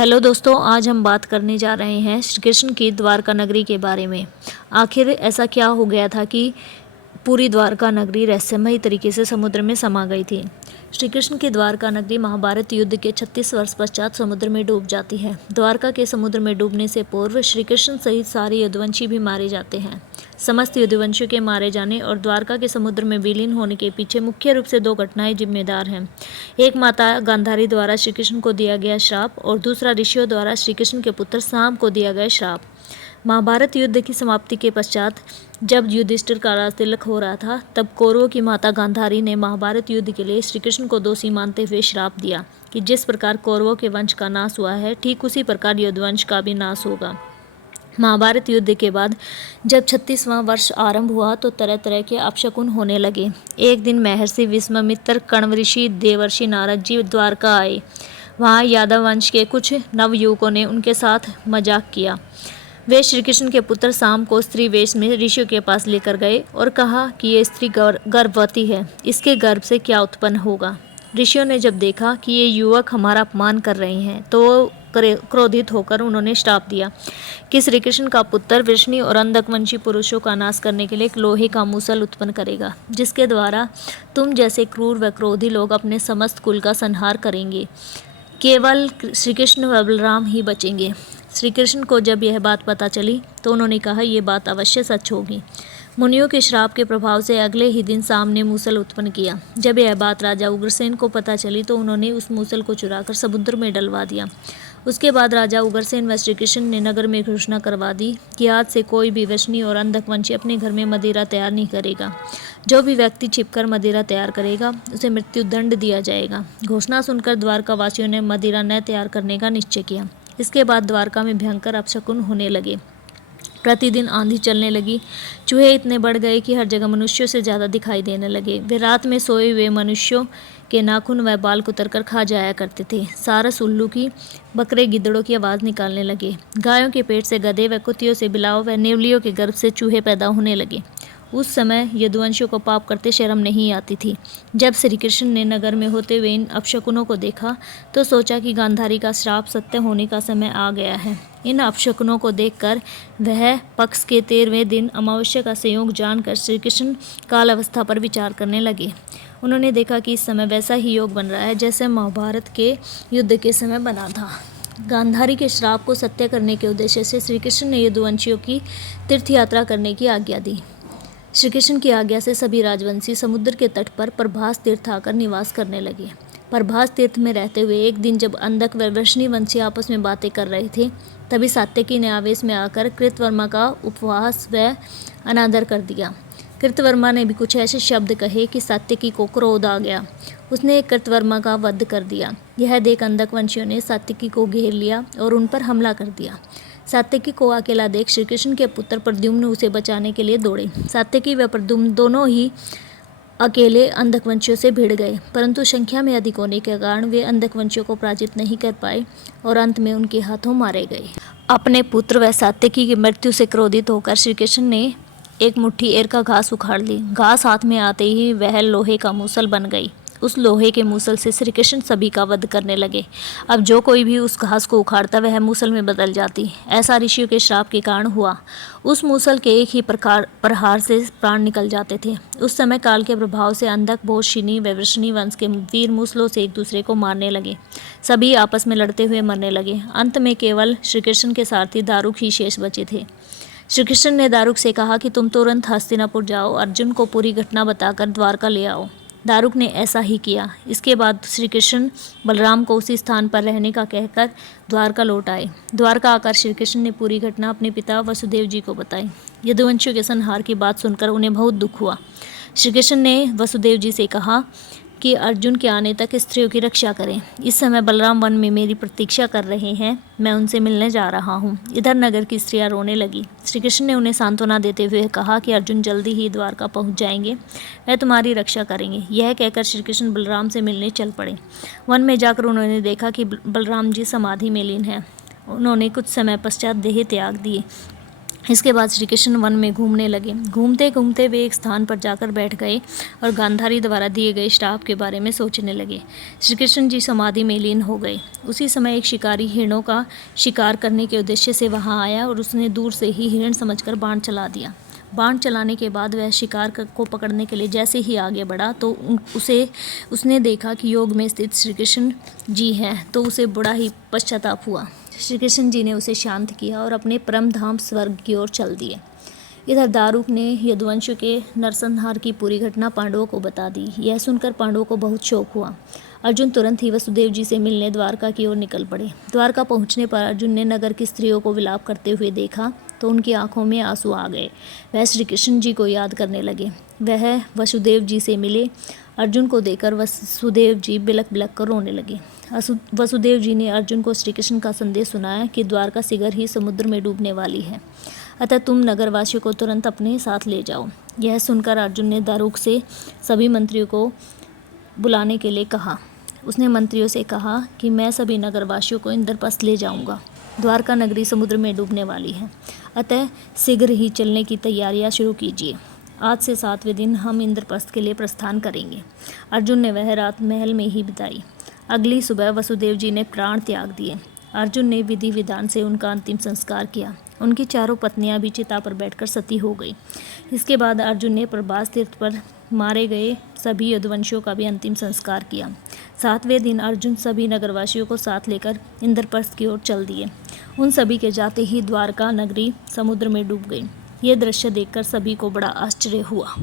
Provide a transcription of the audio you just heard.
Hello दोस्तों, आज हम बात करने जा रहे हैं श्री कृष्ण की द्वारका नगरी के बारे में। आखिर ऐसा क्या हो गया था कि पूरी द्वारका नगरी रहस्यमयी तरीके से समुद्र में समा गई थी। श्री कृष्ण की द्वारका नगरी महाभारत युद्ध के 36 वर्ष पश्चात समुद्र में डूब जाती है। द्वारका के समुद्र में डूबने से पूर्व श्री कृष्ण सहित सारे यदुवंशी भी मारे जाते हैं। समस्त यदुवंशियों के मारे जाने और द्वारका के समुद्र में विलीन होने के पीछे मुख्य रूप से दो घटनाएं जिम्मेदार हैं। एक माता गांधारी द्वारा श्री कृष्ण को दिया गया श्राप और दूसरा ऋषियों द्वारा श्री कृष्ण के पुत्र शाम को दिया गया श्राप। महाभारत युद्ध की समाप्ति के पश्चात जब युधिष्ठिर का राज तिलक हो रहा था, तब कौरवों की माता गांधारी ने महाभारत युद्ध के लिए श्री कृष्ण को दोषी मानते हुए श्राप दिया कि जिस प्रकार कौरवों के वंश का नाश हुआ है, ठीक उसी प्रकार यदुवंश का भी नाश होगा। महाभारत युद्ध के बाद जब 36वां वर्ष आरंभ हुआ तो तरह तरह के अपशकुन होने लगे। एक दिन महर्षि विश्वामित्र, कण्व ऋषि, देवर्षि नारद जी द्वारका आए। वहाँ यादव वंश के कुछ नवयुवकों ने उनके साथ मजाक किया। वे श्री कृष्ण के पुत्र शाम को स्त्री वेश में ऋषियों के पास लेकर गए और कहा कि ये स्त्री गर्भवती है, इसके गर्भ से क्या उत्पन्न होगा। ऋषियों ने जब देखा कि ये युवक हमारा अपमान कर रहे हैं तो वो क्रोधित होकर उन्होंने श्राप दिया कि श्री कृष्ण का पुत्र वृष्णि और अंधकवंशी पुरुषों का नाश करने के लिए एक लोहे का मूसल उत्पन्न करेगा, जिसके द्वारा तुम जैसे क्रूर व क्रोधी लोग अपने समस्त कुल का संहार करेंगे। केवल श्री कृष्ण व बलराम ही बचेंगे। श्री कृष्ण को जब यह बात पता चली तो उन्होंने कहा, ये बात अवश्य सच होगी। मुनियों के श्राप के प्रभाव से अगले ही दिन शाम ने मूसल उत्पन्न किया। जब यह बात राजा उग्रसेन को पता चली तो उन्होंने उस मूसल को चुराकर समुद्र में डलवा दिया। उसके बाद राजा उग्रसेन व श्री कृष्ण ने नगर में घोषणा करवा दी कि आज से कोई भी वैष्णि और अंधकवंशी अपने घर में मदिरा तैयार नहीं करेगा। जो भी व्यक्ति छिपकर मदिरा तैयार करेगा उसे मृत्यु दंड दिया जाएगा। घोषणा सुनकर द्वारका वासियों ने मदिरा न तैयार करने का निश्चय किया। इसके बाद द्वारका में भयंकर अपशकुन होने लगे। प्रतिदिन आंधी चलने लगी। चूहे इतने बढ़ गए कि हर जगह मनुष्यों से ज़्यादा दिखाई देने लगे। वे रात में सोए हुए मनुष्यों के नाखून व बाल कुतर कर खा जाया करते थे। सारस, उल्लू की, बकरे, गिद्दड़ों की आवाज़ निकालने लगे। गायों के पेट से गधे व कुतियों से बिलाव व नेवलियों के गर्भ से चूहे पैदा होने लगे। उस समय यदुवंशियों को पाप करते शर्म नहीं आती थी। जब श्री कृष्ण ने नगर में होते हुए इन अपशकुनों को देखा तो सोचा कि गांधारी का श्राप सत्य होने का समय आ गया है। इन अपशकुनों को देखकर वह पक्ष के 13वें दिन अमावस्या का संयोग जानकर श्री कृष्ण काल अवस्था पर विचार करने लगे। उन्होंने देखा कि इस समय वैसा ही योग बन रहा है जैसे महाभारत के युद्ध के समय बना था। गांधारी के श्राप को सत्य करने के उद्देश्य से श्री कृष्ण ने यदुवंशियों की तीर्थ यात्रा करने की आज्ञा दी। श्री कृष्ण की आज्ञा से सभी राजवंशी समुद्र के तट पर प्रभास तीर्थ आकर निवास करने लगे। प्रभास तीर्थ में रहते हुए एक दिन जब अंधक व वृष्णि वंशी आपस में बातें कर रहे थे, तभी सात्यकी ने आवेश में आकर कृतवर्मा का उपवास व अनादर कर दिया। कृतवर्मा ने भी कुछ ऐसे शब्द कहे कि सात्यकी को क्रोध आ गया। उसने कृतवर्मा का वध कर दिया। यह देख अंधक वंशियों ने सात्यकी को घेर लिया और उन पर हमला कर दिया। सात्यकी को अकेला देख श्री कृष्ण के पुत्र प्रद्युम्न उसे बचाने के लिए दौड़े। सात्यकी व प्रद्युम्न दोनों ही अकेले अंधकवंशियों से भिड़ गए, परंतु संख्या में अधिक होने के कारण वे अंधकवंशियों को पराजित नहीं कर पाए और अंत में उनके हाथों मारे गए। अपने पुत्र व सात्यकी की मृत्यु से क्रोधित होकर श्री कृष्ण ने एक मुट्ठी एरका का घास उखाड़ ली। घास हाथ में आते ही वह लोहे का मूसल बन गई। उस लोहे के मूसल से श्री कृष्ण सभी का वध करने लगे। अब जो कोई भी उस घास को उखाड़ता वह मूसल में बदल जाती। ऐसा ऋषियों के श्राप के कारण हुआ। उस मूसल के एक ही प्रहार से प्राण निकल जाते थे। उस समय काल के प्रभाव से अंधक, भोजशिनी व वृष्णि वंश के वीर मूसलों से एक दूसरे को मारने लगे। सभी आपस में लड़ते हुए मरने लगे। अंत में केवल श्री कृष्ण के सारथी दारुक ही शेष बचे थे। श्री कृष्ण ने दारुक से कहा कि तुम तुरंत हस्तिनापुर जाओ, अर्जुन को पूरी घटना बताकर द्वारका ले आओ। दारुक ने ऐसा ही किया। इसके बाद श्री कृष्ण बलराम को उसी स्थान पर रहने का कहकर द्वारका लौट आए। द्वारका आकर श्री कृष्ण ने पूरी घटना अपने पिता वसुदेव जी को बताई। यदुवंशियों के संहार की बात सुनकर उन्हें बहुत दुख हुआ। श्री कृष्ण ने वसुदेव जी से कहा कि अर्जुन के आने तक स्त्रियों की रक्षा करें। इस समय बलराम वन में मेरी प्रतीक्षा कर रहे हैं, मैं उनसे मिलने जा रहा हूँ। इधर नगर की स्त्रियाँ रोने लगी। श्री कृष्ण ने उन्हें सांत्वना देते हुए कहा कि अर्जुन जल्दी ही द्वारका पहुँच जाएंगे, वह तुम्हारी रक्षा करेंगे। यह कहकर श्री कृष्ण बलराम से मिलने चल पड़े। वन में जाकर उन्होंने देखा कि बलराम जी समाधि में लीन हैं। उन्होंने कुछ समय पश्चात देह त्याग दिए। इसके बाद श्री कृष्ण वन में घूमने लगे। घूमते घूमते वे एक स्थान पर जाकर बैठ गए और गांधारी द्वारा दिए गए श्राप के बारे में सोचने लगे। श्री कृष्ण जी समाधि में लीन हो गए। उसी समय एक शिकारी हिरणों का शिकार करने के उद्देश्य से वहां आया और उसने दूर से ही हिरण समझकर बाण चला दिया। बाण चलाने के बाद वह शिकार को पकड़ने के लिए जैसे ही आगे बढ़ा तो उसने देखा कि योग में स्थित श्री कृष्ण जी हैं, तो उसे बड़ा ही पश्चाताप हुआ। श्री कृष्ण जी ने उसे शांत किया और अपने परम धाम स्वर्ग की ओर चल दिए। इधर दारुक ने यदुवंश के नरसंहार की पूरी घटना पांडवों को बता दी। यह सुनकर पांडवों को बहुत शोक हुआ। अर्जुन तुरंत ही वसुदेव जी से मिलने द्वारका की ओर निकल पड़े। द्वारका पहुंचने पर अर्जुन ने नगर की स्त्रियों को विलाप करते हुए देखा तो उनकी आंखों में आंसू आ गए। वह श्री कृष्ण जी को याद करने लगे। वह वसुदेव जी से मिले। अर्जुन को देखकर वसुदेव जी बिलख बिलख कर रोने लगे। वसुदेव जी ने अर्जुन को श्री कृष्ण का संदेश सुनाया कि द्वारका शीघ्र ही समुद्र में डूबने वाली है, अतः तुम नगरवासियों को तुरंत अपने साथ ले जाओ। यह सुनकर अर्जुन ने दारुक से सभी मंत्रियों को बुलाने के लिए कहा। उसने मंत्रियों से कहा कि मैं सभी नगरवासियों को इंद्रप्रस्थ ले जाऊंगा। द्वारका नगरी समुद्र में डूबने वाली है, अतः शीघ्र ही चलने की तैयारियां शुरू कीजिए। आज से 7वें दिन हम इंद्रप्रस्थ के लिए प्रस्थान करेंगे। अर्जुन ने वह रात महल में ही बिताई। अगली सुबह वसुदेव जी ने प्राण त्याग दिए। अर्जुन ने विधि विधान से उनका अंतिम संस्कार किया। उनकी चारों पत्नियां भी चिता पर बैठकर सती हो गई। इसके बाद अर्जुन ने प्रभास तीर्थ पर मारे गए सभी यदुवंशियों का भी अंतिम संस्कार किया। 7वें दिन अर्जुन सभी नगरवासियों को साथ लेकर इंद्रप्रस्थ की ओर चल दिए। उन सभी के जाते ही द्वारका नगरी समुद्र में डूब गई। ये दृश्य देखकर सभी को बड़ा आश्चर्य हुआ।